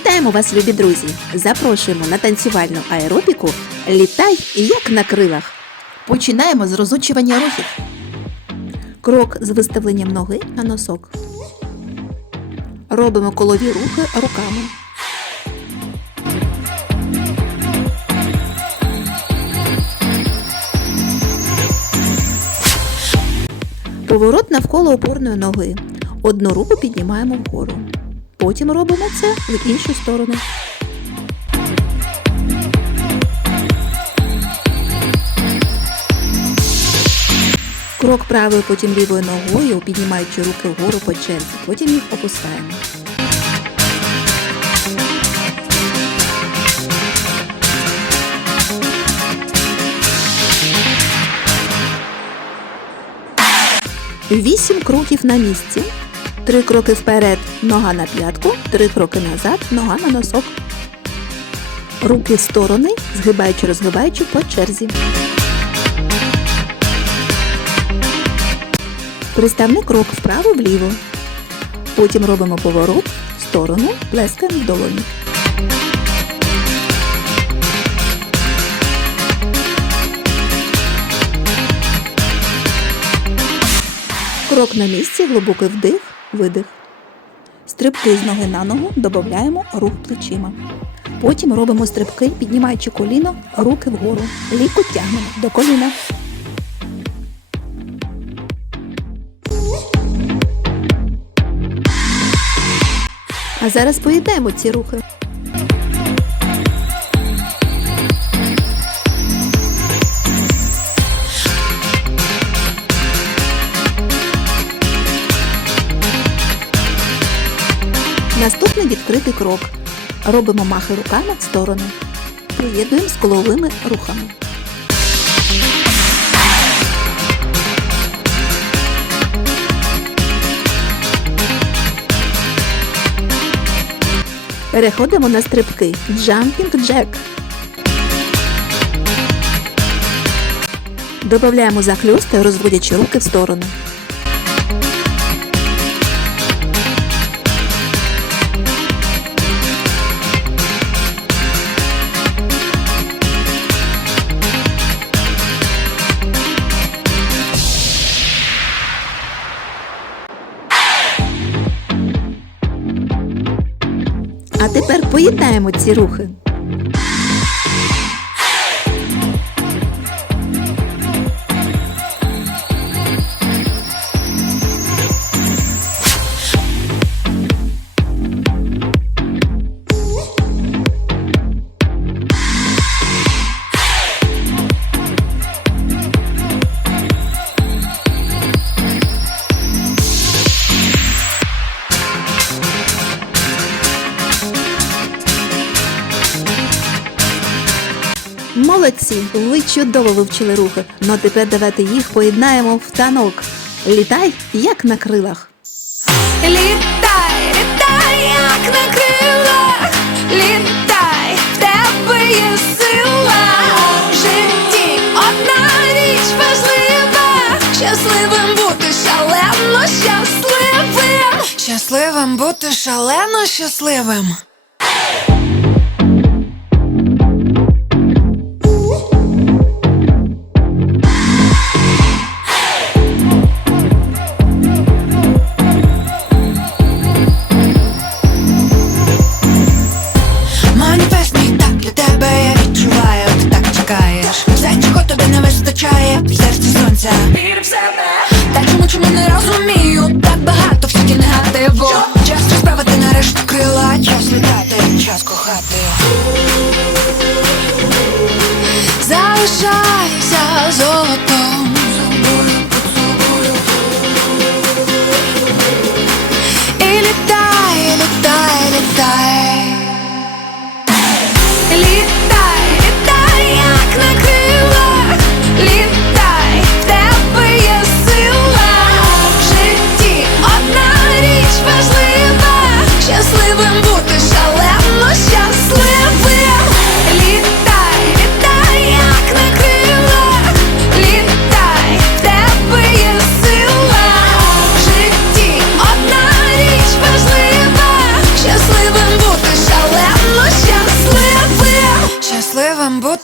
Вітаємо вас, любі друзі! Запрошуємо на танцювальну аеробіку Літай як на крилах. Починаємо з розучування рухів. Крок з виставленням ноги на носок. Робимо колові рухи руками. Поворот навколо опорної ноги. Одну руку піднімаємо вгору. Потім робимо це в іншу сторону. Крок правою, потім лівою ногою, піднімаючи руки вгору по черзі, потім їх опускаємо. Вісім кроків на місці. Три кроки вперед, нога на п'ятку, три кроки назад, нога на носок. Руки в сторони, згибаючи, розгибаючи по черзі. Приставний крок вправо-вліво. Потім робимо поворот в сторону, плескаємо в долоні. Крок на місці, глибокий вдих, видих. Стрибки з ноги на ногу додаємо рух плечима. Потім робимо стрибки, піднімаючи коліно, руки вгору. Лікоть тягнемо до коліна. А зараз поєднаємо ці рухи. Наступний відкритий крок. Робимо махи руками в сторони. Поєднуємо з коловими рухами. Переходимо на стрибки. Jumping Jack. Добавляємо захльости, розводячи руки в сторони. А тепер поєднаємо ці рухи. Молодці! Ви чудово вивчили рухи. Ну тепер давайте їх поєднаємо в танок. Літай, як на крилах. Літай, літай, як на крилах, літай, в тебе є сила. В житті одна річ важлива, щасливим бути шалено щасливим. Щасливим бути шалено щасливим. Серці сонця. В себе. Та чому чому не розумію? Так багато в світі негативу. Час розправити нарешту крила, час літати, час кохати. Залишайся золотом. І літай, літай. Літай,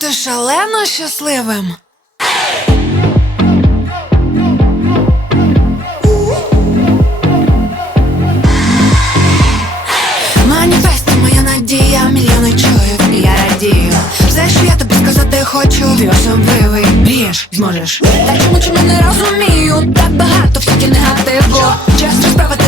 бути шалено щасливим. Маніфест моя надія, мільйони чую. я радію. Все, що я тобі сказати хочу, ти особливий Мрієш, зможеш. Та чому чому не розумію? Так багато всякі негативу. Час розправити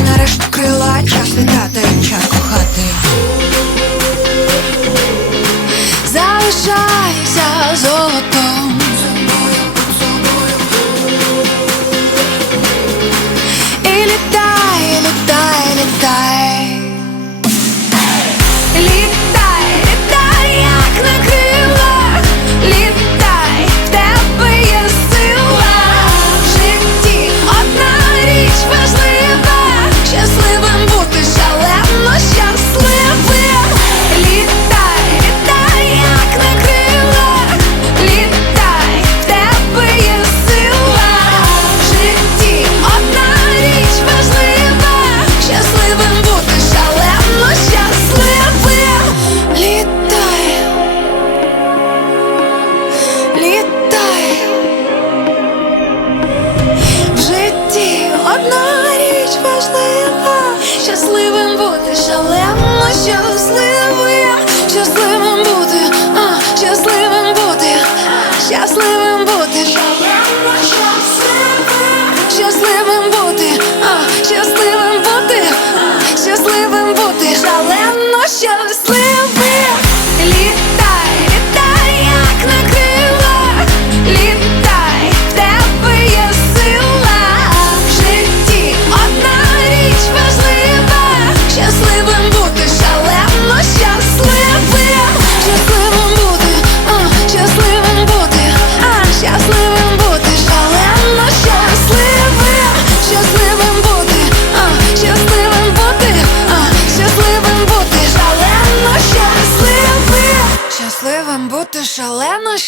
foolishly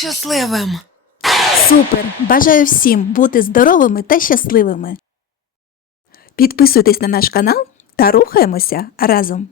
щасливим. Супер! Бажаю всім бути здоровими та щасливими. Підписуйтесь на наш канал та рухаємося разом.